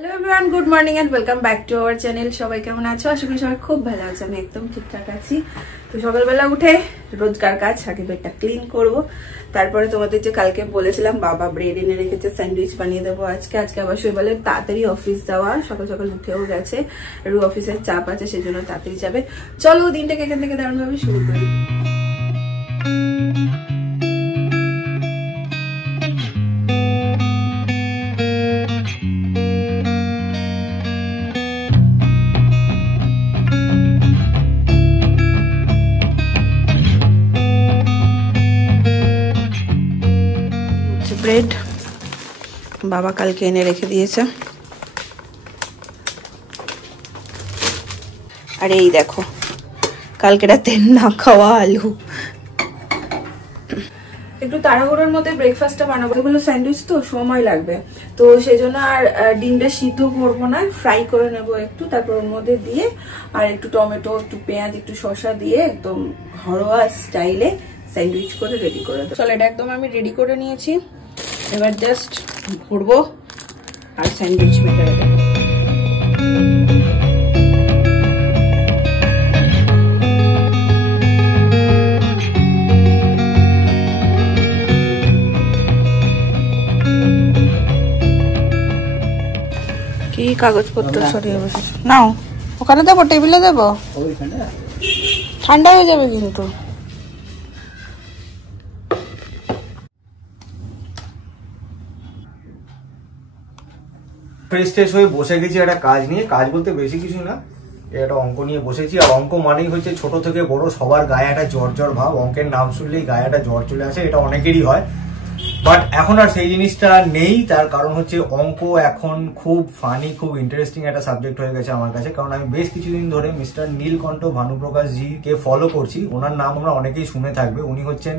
Hello everyone, good morning and welcome back to our channel. সবাই কেমন আছো? আশা করি সবাই খুব ভালো আছে। আমি একদম ঠিকঠাক আছি। তো সকালবেলা উঠে রোজকার কাজ, আগে বেডটা ক্লিন করব, তারপরে তোমাদের যে কালকে বলেছিলাম বাবা ব্রেড এনে রেখেছে, স্যান্ডউইচ বানিয়ে দেবো আজকে আবার শৈবালের তাড়াতাড়ি অফিস যাওয়া, সকাল সকাল উঠেও গেছে, রু অফিসের চাপ আছে সেই জন্য তাড়াতাড়ি যাবে। চলো দিনটাকে এখান থেকে দারুণভাবে শুরু করি। ব্রেড বাবা কালকে এনে রেখে দিয়েছে, আর এই দেখো কালকে রাতে না খাওয়া আলু। একটু তাড়াহুড়োর মধ্যে ব্রেকফাস্টটা বানাবো, এগুলো স্যান্ডউইচ তো সময় লাগবে, তো সেই জন্য আর ডিমটা সিদ্ধ করবো না, ফ্রাই করে নেবো একটু, তারপর ওর মধ্যে দিয়ে আর একটু টমেটো, একটু পেঁয়াজ, একটু শসা দিয়ে একদম ঘরোয়া স্টাইলে স্যান্ডউইচ করে রেডি করে দেবো। চলো এটা একদম আমি রেডি করে নিয়েছি, এবার জাস্ট ঘুরবো আর স্যান্ডউইচ মেকারে দেবো। কি কাগজপত্র সরিয়ে বসে নাও, ওখানে দেবো, টেবিলে দেবো, ঠান্ডা হয়ে যাবে কিন্তু। ফ্রেশ ট্রেশ হয়ে বসে গেছি একটা কাজ নিয়ে। কাজ বলতে বেশি কিছু না, একটা অঙ্ক নিয়ে বসেছি। আর অঙ্ক মানেই হচ্ছে ছোট থেকে বড় সবার গায়ে একটা জ্বর জ্বর ভাব, অঙ্কের নাম শুনলেই গায়ে একটা জ্বর চলে আসে, এটা অনেকেরই হয়। বাট এখন আর সেই জিনিসটা নেই, তার কারণ হচ্ছে অঙ্ক এখন খুব ফানি, খুব ইন্টারেস্টিং একটা সাবজেক্ট হয়ে গেছে আমার কাছে। কারণ আমি বেশ কিছুদিন ধরে মিস্টার নীলকণ্ঠ ভানুপ্রকাশ জি কে ফলো করছি। ওনার নাম আমরা অনেকেই শুনে থাকবে। উনি হচ্ছেন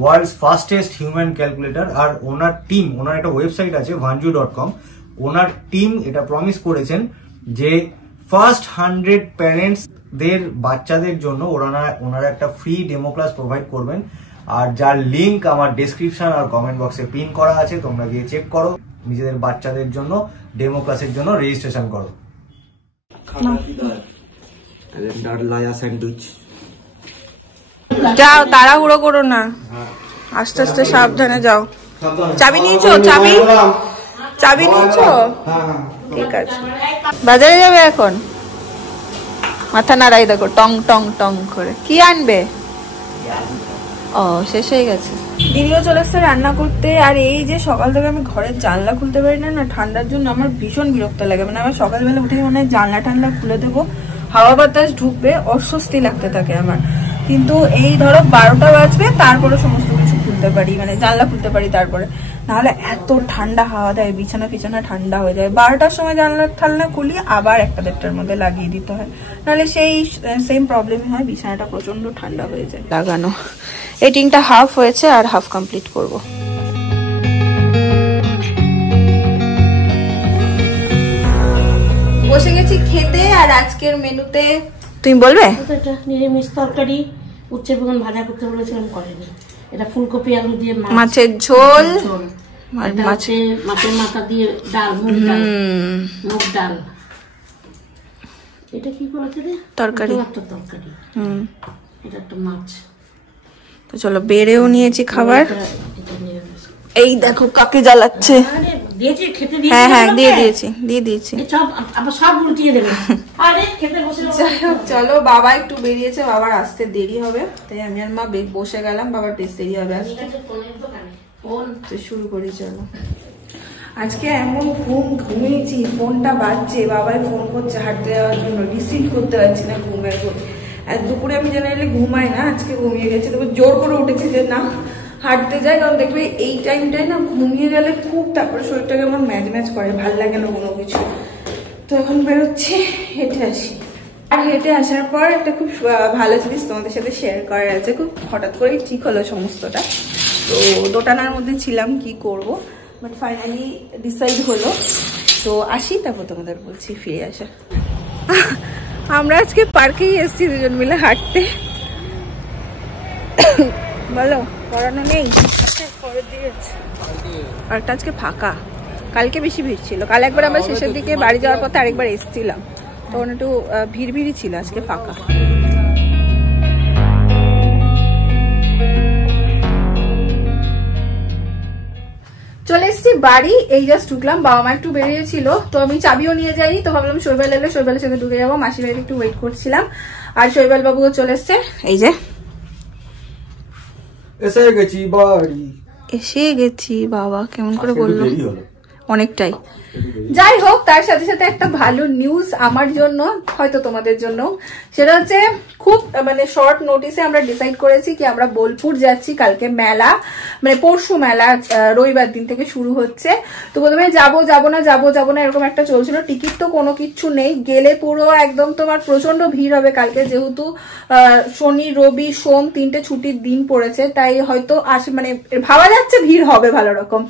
ওয়ার্ল্ডস ফাস্টেস্ট হিউম্যান ক্যালকুলেটর। আর ওনার টিম, ওনার একটা ওয়েবসাইট আছে vanju.com, ওনার টিম এটা প্রমিস করেছেন যে ফার্স্ট 100 প্যারেন্টস দের বাচ্চাদের জন্য ওনারা একটা ফ্রি ডেমো ক্লাস প্রোভাইড করবেন। আর যার লিংক আমার ডেসক্রিপশন আর কমেন্ট বক্সে পিন করা আছে, তোমরা গিয়ে চেক করো, নিজেদের বাচ্চাদের জন্য ডেমো ক্লাসের জন্য রেজিস্ট্রেশন করো। যাও, তাড়াহুড়ো করো না, আস্তে আস্তে সাবধানে যাও। চাবি নিয়েছো? চাবি নিয়েছো? ঠিক আছে। বাজারে যাবে এখন? মাথা নাড়াই দেখো, টং টং টং করে। কি আনবে? ও, শেষ হয়ে গেছে। দিদিও চলে এসছে রান্না করতে। আর এই যে সকাল থেকে আমি ঘরের জানলা খুলতে পারি না, ঠান্ডার জন্য আমার ভীষণ বিরক্ত লাগে। মানে আমার সকালবেলা উঠে মনে হয় জানলা টানলা খুলে দেবো, হাওয়া বাতাস ঢুকবে, অস্বস্তি লাগতে থাকে আমার। কিন্তু এই ধরো 12টা বাজবে, তারপরে সমস্ত কিছু খুলতে পারি, মানে জানলা খুলতে পারি, তারপরে নাহলে এত ঠান্ডা হাওয়া দেয়, বিছানা ঠান্ডা হয়ে যায়। 12টার সময় জানলা ঠান্ডা খুলি, আবার 1-1:30টার মধ্যে লাগিয়ে দিতে হয়, নাহলে সেই সেম প্রবলেমই হয়, বিছানাটা প্রচন্ড ঠান্ডা হয়ে যায়। লাগানো এটিংটা হাফ হয়েছে, আর হাফ কমপ্লিট করব। বসে গেছি খেতে। আর আজকের মেনুতে তুমি বলবে? এটা নিরামিষ তরকারি, উচ্ছে বেগুন ভাজা করতে বলেছিলাম, করেনি। এটা ফুলকপি আলু দিয়ে মাছের ঝোল, মাছের মাথা দিয়ে ডাল, মুগ ডাল। এটা কি করেছে রে? তরকারি। এটা একটা মাছ। তো চলো, বেড়েও নিয়েছি খাবার। এই দেখো কাকে জ্বালাচ্ছে। হ্যাঁ হ্যাঁ, দিয়ে দিয়েছি। চলো, বাবা একটু বেরিয়েছে, বাবার আসতে দেরি হবে, তাই আমি আর মা বসে গেলাম, বাবার বেশ দেরি হবে আসতে। শুরু করি চলো। আজকে এমন ঘুমিয়েছি, ফোনটা বাজছে, বাবাই ফোন করছে হাঁটতে যাওয়ার জন্য, রিসিভ করতে পারছি না ঘুমের ঘুম। আর দুপুরে আমি জেনারেলি ঘুমাই না, আজকে ঘুমিয়ে গেছে, তবে জোর করে উঠেছি যে না হাঁটতে যাই। কারণ দেখবে এই টাইমটায় না ঘুমিয়ে গেলে খুব, তারপরে শরীরটা কেমন ম্যাচ করে, ভাল লাগে না কোনো কিছু। তো এখন বেরোচ্ছি, হেঁটে আসি। আর হেঁটে আসার পর একটা খুব ভালো জিনিস তোমাদের সাথে শেয়ার করার আছে। খুব হঠাৎ করেই ঠিক হলো সমস্তটা। তো দোটানার মধ্যে ছিলাম কি করব, বাট ফাইনালি ডিসাইড হলো। তো আসি, তারপর তোমাদের বলছি ফিরে আসা। আমরা আজকে পার্কেই এসেছি দুজন মিলে হাঁটতে। বলো, পড়ানো নেই? আরেকটা আজকে ফাঁকা, কালকে বেশি ভিড় ছিল। কাল একবার আমরা শেষের দিকে বাড়ি যাওয়ার পথে আরেকবার এসেছিলাম, তখন একটু ভিড় ছিল, আজকে ফাঁকা। চলে এসেছি বাড়ি, এই জাস্ট ঢুকলাম। বাবা মা একটু বেরিয়েছিল, তো আমি চাবিও নিয়ে যাইনি, তো ভাবলাম শৈবাল এলে শৈবালের সাথে ঢুকে যাবো। মাসির বাড়িতে একটু ওয়েট করছিলাম, আর শৈবাল বাবুও চলে এসছে। এই যে এসে গেছি বাবা, কেমন করে বললো, অনেকটাই। যাই হোক, তার সাথে সাথে একটা ভালো নিউজ আমার জন্য, হয়তো তোমাদের জন্য। সেটা হচ্ছে খুব মানে শর্ট নোটিসে আমরা ডিসাইড করেছি কি আমরা বোলপুর যাচ্ছি। কালকে মেলা, মানে পরশু মেলা, রবিবার দিন থেকে শুরু হচ্ছে। তো প্রথমে যাবো না এরকম একটা চলছিল। টিকিট তো কোনো কিচ্ছু নেই, গেলে পুরো একদম তোমার প্রচন্ড ভিড় হবে কালকে, যেহেতু শনি রবি সোম 3টে ছুটির দিন পড়েছে, তাই হয়তো মানে ভাবা যাচ্ছে ভিড় হবে ভালো রকম,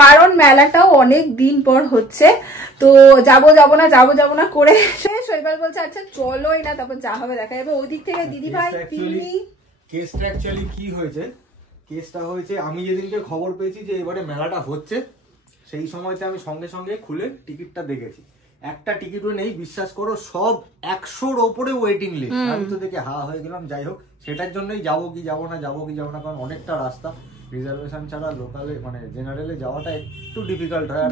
কারণ মেলাটাও অনেক দিন পর হচ্ছে। তো যাবো না করে শৈবাল বলছে আচ্ছা চলোই না, তারপর যা হবে দেখা যাবে। ওইদিক থেকে দিদি ভাই কেসটা অ্যাকচুয়ালি কি হয়েছে, কেসটা হয়েছে আমি যেদিনকে খবর পেয়েছি যে এবারে মেলাটা হচ্ছে, সেই সময়তে আমি সঙ্গে সঙ্গে খুলে টিকিটটা দেখেছি। একটা টিকিটও নেই, বিশ্বাস করো, সব 100-র ওপরে ওয়েটিং লিস্ট। আমি তো দেখে হা হয়ে গেলাম। যাই হোক, সেটার জন্যই যাবো কি যাবো না, কারণ অনেকটা রাস্তা, রিজার্ভেশন ছাড়া লোকালে মানে জেনারেলে যাওয়াটা একটু ডিফিকাল্ট হয়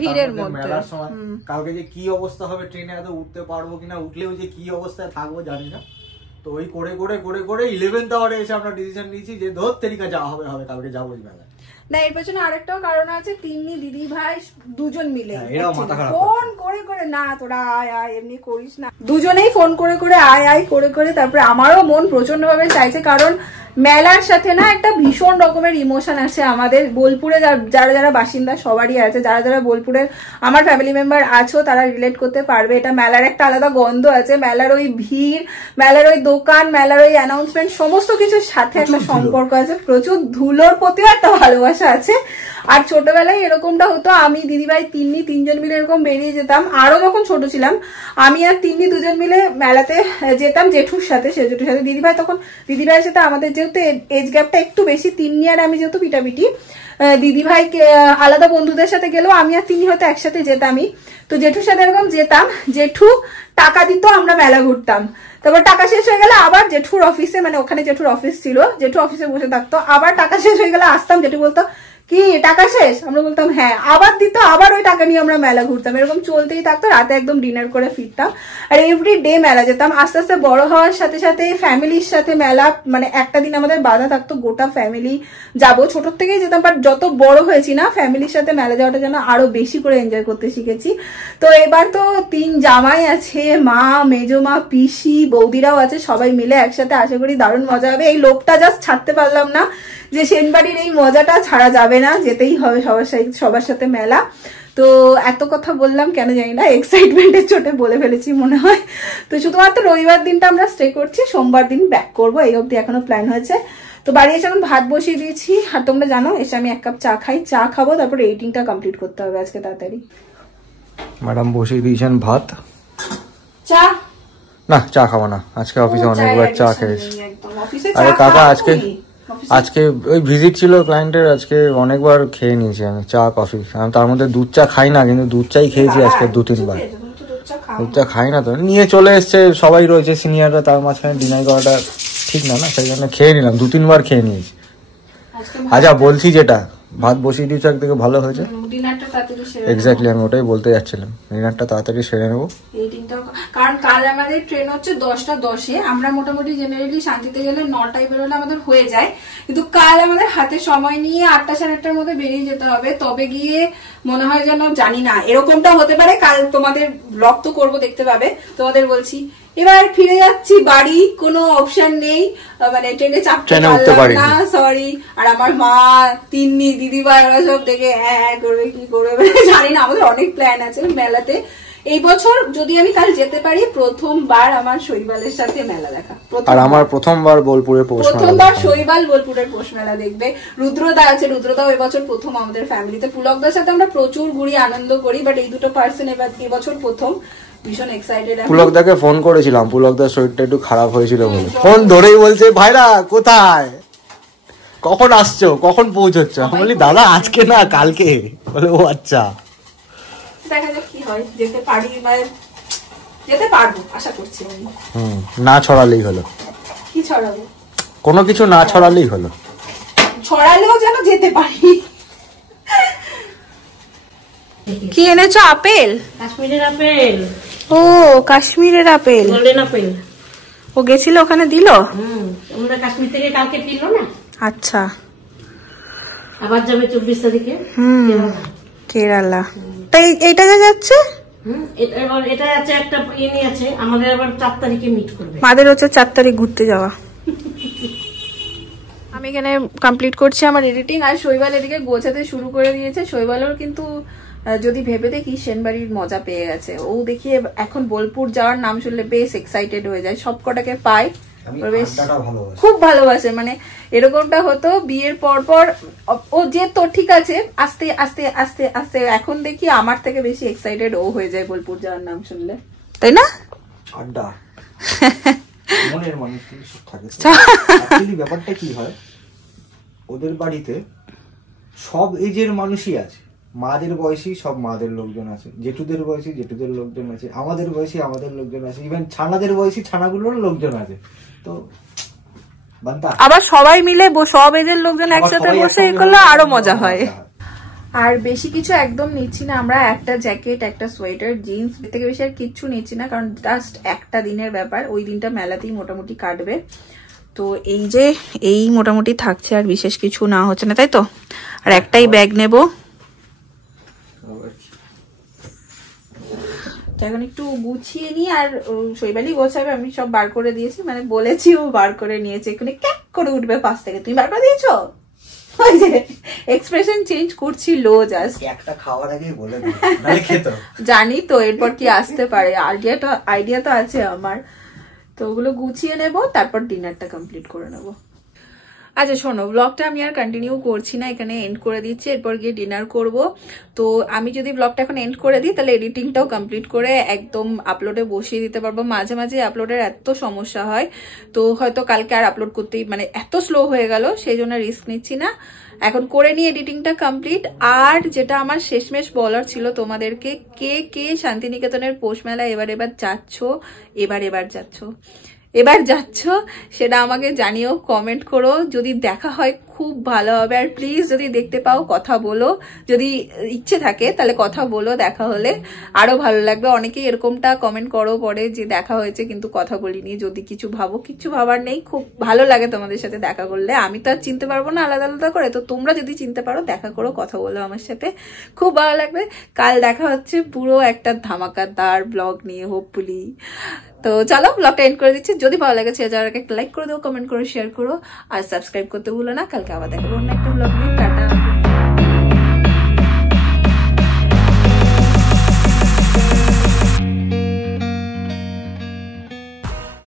মেলার সময়। কালকে যে কি অবস্থা হবে, ট্রেনে এত উঠতে পারবো কিনা, উঠলেও যে কি অবস্থায় থাকবো জানি না। তো ওই করে 11th আওয়ারে এসে আমরা ডিসিশন নিয়েছি যে ধর তেরিকা যাওয়া হবে, কালকে যাবোই মেলা। না, এর পেছনে আরেকটাও কারণ আছে, তিন্নি দিদি ভাই দুজন মিলে ফোন করে না তোরা আয় এমনি করিস না, দুজনেই ফোন করে আয় করে তারপরে আমারও মন প্রচন্ড ভাবে চাইছে, কারণ মেলার সাথে না একটা ভীষণ রকমের ইমোশন আছে আমাদের। বোলপুরে যারা বাসিন্দা সবারই আছে, যারা বোলপুরের আমার ফ্যামিলি মেম্বার আছো তারা রিলেট করতে পারবে। এটা মেলার একটা আলাদা গন্ধ আছে, মেলার ওই ভিড়, মেলার ওই দোকান, মেলার ওই অ্যানাউন্সমেন্ট, সমস্ত কিছুর সাথে একটা সম্পর্ক আছে, প্রচুর ধুলোর প্রতিও একটা ভালোবাসা আছে। আর ছোটবেলায় এরকমটা হতো, আমি দিদিভাই তিন্নি তিনজন মিলে এরকম বেরিয়ে যেতাম। আরো যখন ছোট ছিলাম আমি আর তিন্নি দুজন মিলে মেলাতে যেতাম জেঠুর সাথে, জেঠুর সাথে। দিদিভাইয়ের সাথে আমাদের যেহেতু এজ গ্যাপটা একটু বেশি, তিন্নি আর আমি যেহেতু পিটাপিটি, দিদিভাইকে আলাদা বন্ধুদের সাথে গেলেও আমি আর তিন্নি হয়তো একসাথে যেতামই। তো জেঠুর সাথে এরকম যেতাম, জেঠু টাকা দিত, আমরা মেলা ঘুরতাম। তারপর টাকা শেষ হয়ে গেলে আবার জেঠুর অফিসে, মানে ওখানে জেঠুর অফিস ছিল, জেঠু অফিসে বসে থাকতো, আবার টাকা শেষ হয়ে গেলে আসতাম, জেঠু বলতো কি টাকা শেষ, আমরা বলতাম হ্যাঁ, আবার দিত, আবার ওই টাকা নিয়ে আমরা মেলা ঘুরতাম। এরকম চলতেই থাকতো, রাতে একদম ডিনার করে ফিরতাম, আর এভরি ডে মেলা যেতাম। আস্তে আস্তে বড় হওয়ার সাথে সাথে ফ্যামিলির সাথে মেলা, মানে একটা দিন আমাদের বাধা থাকতো গোটা ফ্যামিলি যাবো, ছোট থেকেই যেতাম, বাট যত বড় হয়েছি না ফ্যামিলির সাথে মেলা যাওয়াটা যেন আরো বেশি করে এনজয় করতে শিখেছি। তো এবার তো 3 জামাই আছে, মা, মেজো মা, পিসি, বৌদিরাও আছে, সবাই মিলে একসাথে, আশা করি দারুণ মজা হবে। এই লোকটা জাস্ট ছাড়তে পারলাম না যে সেনবাড়ির এই মজাটা ছাড়া যাবে না, যেতেই হবে সবার সাথে মেলা। তো এত কথা বললাম কেন জানি না, এক্সাইটমেন্টের চোটে বলে ফেলেছি মনে হয়। তো শুধুমাত্র রবিবার দিনটা আমরা স্টে করছি, সোমবার দিন ব্যাক করবো, এই অবধি এখনো প্ল্যান হয়েছে। তো বাড়ি এসে এখন ভাত বসিয়ে দিয়েছি, আর তোমরা জানো এসে আমি 1 কাপ চা খাই, চা খাবো, তারপরে এডিটিংটা কমপ্লিট করতে হবে আজকে তাড়াতাড়ি। ম্যাডাম বসিয়ে দিয়েছেন ভাত, চা না চা খাবো না, আজকে অফিসে অনেকবার চা খেয়েছি। আরে কাকা আজকে ওই ভিজিট ছিল ক্লায়েন্টের, আজকে অনেকবার খেয়ে নিয়েছি আমি চা কফি। আমি তার মধ্যে দুধ চা খাই না, কিন্তু দুধ চাই খেয়েছি আজকে 2-3 বার। দুধ চা খাই না তো, নিয়ে চলে এসছে, সবাই রয়েছে সিনিয়ররা, তার মাঝখানে ডিনাই করাটা ঠিক না, সেই জন্য খেয়ে নিলাম, 2-3 বার খেয়ে নিয়েছি। আচ্ছা বলছি, যেটা ভাত বসিয়ে দিয়েছো একদিকে ভালো হয়েছে, এক্স্যাক্টলি আমি ওটাই বলতে যাচ্ছিলাম, ডিনারটা তাড়াতাড়ি সেরে নেবো। কারণ কাল আমাদের ট্রেন হচ্ছে 10টা 10-এ, আমরা মোটামুটি জেনারেলি শান্তিতে গেলে 9টায় বেরোলে আমাদের হয়ে যায়, কিন্তু কাল আমাদের হাতে সময় নিয়ে 8টা 8:30টার মধ্যে বেরিয়ে যেতে হবে, তবে গিয়ে মনে হয় যেন, জানি না এরকমটা হতে পারে। কাল তোমাদের ব্লগ তো করবো, দেখতে পাবে। তোমাদের বলছি এবার ফিরে যাচ্ছি বাড়ি, কোনো অপশন নেই, মানে ট্রেনে চাপতে পারলাম না, সরি। আর আমার মা, তিন্নি, দিদিভাই ওরা সব দেখে হ্যাঁ করবে, কি করবে জানি না। আমাদের অনেক প্ল্যান আছে মেলাতে। এই বছর যদি আমি কাল যেতে পারি, প্রথমবার আমার শৈবালের সাথে মেলা দেখা, আর আমার প্রথমবার বোলপুরের পৌষ মেলা, প্রথমবার শৈবাল বোলপুরের পৌষ মেলা দেখবে। রুদ্রদা আছে, রুদ্রদাও এবছর প্রথম আমাদের ফ্যামিলিতে। পুলকদার সাথে আমরা প্রচুর ঘুরি, আনন্দ করি, বাট এই দুটো পার্সন এবছর প্রথম। ভীষণ এক্সাইটেড। পুলকদাকে ফোন করেছিলাম, পুলকদার শরীরটা একটু খারাপ হয়েছিল বলে, ফোন ধরেই বলছে ভাইরা কোথায়, কখন আসছো, কখন পৌঁছচ্ছ? আমি বলি দাদা আজকে না কালকে। বলে ও আচ্ছা। দেখা যাক কি হয়, যেতে পারি বা যেতে পারবো আশা করছি আমি। না ছড়ালেই হলো। কি ছড়াবো? কোনো কিছু না ছড়ালেই হলো। ছড়ালেও যেন যেতে পারি। কি এনেছো? আপেল? কাশ্মীরের আপেল। ও কাশ্মীরের আপেল, গোল্ডেন আপেল। ও গেছিল ওখানে দিল? আমরা কাশ্মীর থেকে কালকে ফিরলো না। আচ্ছা, আবার যাবে 24 তারিখে কেরালা। তাই এইটা যা যাচ্ছে এটা আছে একটা ইনি আছে, আমাদের আবার 4 তারিখে মিট করবে। মাদের হচ্ছে 4 তারিখ ঘুরতে যাওয়া। আমি এখানে কমপ্লিট করছি আমার এডিটিং, আর শৈবাল এদিকে গোছাতে শুরু করে দিয়েছে। শৈবালের কিন্তু যদি ভেবে দেখি সেনবাড়ির মজা পেয়ে গেছে ও, দেখিয়ে এখন বোলপুর যাওয়ার নাম শুনলে বেশ এক্সাইটেড হয়ে যায়, সব কটাকে পায়, খুব ভালোবাসে। মানে এরকমটা হতো বিয়ের পর পর, ও যেত ঠিক আছে, আস্তে আস্তে আস্তে আস্তে এখন দেখি আমার থেকে বেশি এক্সাইটেড ও হয়ে যায় বোলপুর যাওয়ার নাম শুনলে, তাই না? আড্ডা মনের মানুষ সব থাকে। অ্যাকচুয়ালি ব্যাপারটা কি হয়, ওদের বাড়িতে সব এজের মানুষই আছে। মাদের বয়সী সব মাদের লোকজন আছে, জেঠুদের বয়সী জেঠুদের লোকজন আছে, আমাদের বয়সী আমাদের লোকজন আছে, ইভেন ছানাদের বয়সী ছানাগুলোর লোকজন আছে। তো আবার সবাই মিলে সব এজের লোকজন একসাথে বসে এগুলো আরো মজা হয়। আর বেশি কিছু একদম নিচ্ছি না আমরা, একটা জ্যাকেট, একটা সোয়েটার, জিন্স, এর থেকে বেশি আর কিচ্ছু নিচ্ছি না, কারণ জাস্ট একটা দিনের ব্যাপার, ওই দিনটা মেলাতেই মোটামুটি কাটবে। তো এই যে এই মোটামুটি থাকছে, আর বিশেষ কিছু না হচ্ছে না, তাই তো? আর একটাই ব্যাগ নেব। এখন একটু গুছিয়ে নিই, আর শৈবালি গোছাবে, আমি সব বার করে দিয়েছি, মানে বলেছি ও বার করে নিয়েছে, এখানে ক্যাক করে উঠবে পাশ থেকে। তুমি বার করে দিয়েছো? ওই যে এক্সপ্রেশন চেঞ্জ করছিল জাস্ট, একটা খাওয়ার আগে বলে দিই নালে খেতো। জানি তো এরপর কি আসতে পারে, আইডিয়া তো আছে আমার। তো ওগুলো গুছিয়ে নেব, তারপর ডিনারটা কমপ্লিট করে নেব। আচ্ছা শোনো, ব্লগটা আমি আর কন্টিনিউ করছি না, এখানে এন্ড করে দিচ্ছি, এরপর গিয়ে ডিনার করব। তো আমি যদি ব্লগটা এখন এন্ড করে দিই তাহলে এডিটিংটাও কমপ্লিট করে একদম আপলোডে বসিয়ে দিতে পারবো। মাঝে মাঝে আপলোডের এত সমস্যা হয়, তো হয়তো কালকে আর আপলোড করতেই মানে এত স্লো হয়ে গেল, সেই জন্য রিস্ক নিচ্ছি না, এখন করে নিয়ে এডিটিংটা কমপ্লিট। আর যেটা আমার শেষমেশ বলার ছিল তোমাদেরকে, কে কে শান্তিনিকেতনের পৌষ মেলা এবার যাচ্ছ, এবার যাচ্ছ সেটা আমাকে জানিও, কমেন্ট করো। যদি দেখা হয় খুব ভালো হবে, আর প্লিজ যদি দেখতে পাও কথা বলো, যদি ইচ্ছে থাকে তাহলে কথা বলো, দেখা হলে আরো ভালো লাগবে। অনেকেই এরকমটা কমেন্ট করো পরে যে দেখা হয়েছে কিন্তু কথা বলিনি, যদি কিছু ভাবো, কিছু ভাবার নেই, খুব ভালো লাগে তোমাদের সাথে দেখা করলে। আমি তো আর চিনতে পারবো না আলাদা আলাদা করে, তো তোমরা যদি চিনতে পারো দেখা করো, কথা বলো আমার সাথে, খুব ভালো লাগবে। কাল দেখা হচ্ছে পুরো একটা ধামাকাদার ব্লগ নিয়ে হোপফুলি। তো চলো ব্লগটা এন্ড করে দিচ্ছি, যদি ভালো লাগে যারা একটা লাইক করে দেবো, কমেন্ট করো, শেয়ার করো, আর সাবস্ক্রাইব করতে ভুলো না। কালকে আবার দেখাবো অন্য একটা ব্লগ নিয়ে। টাটা।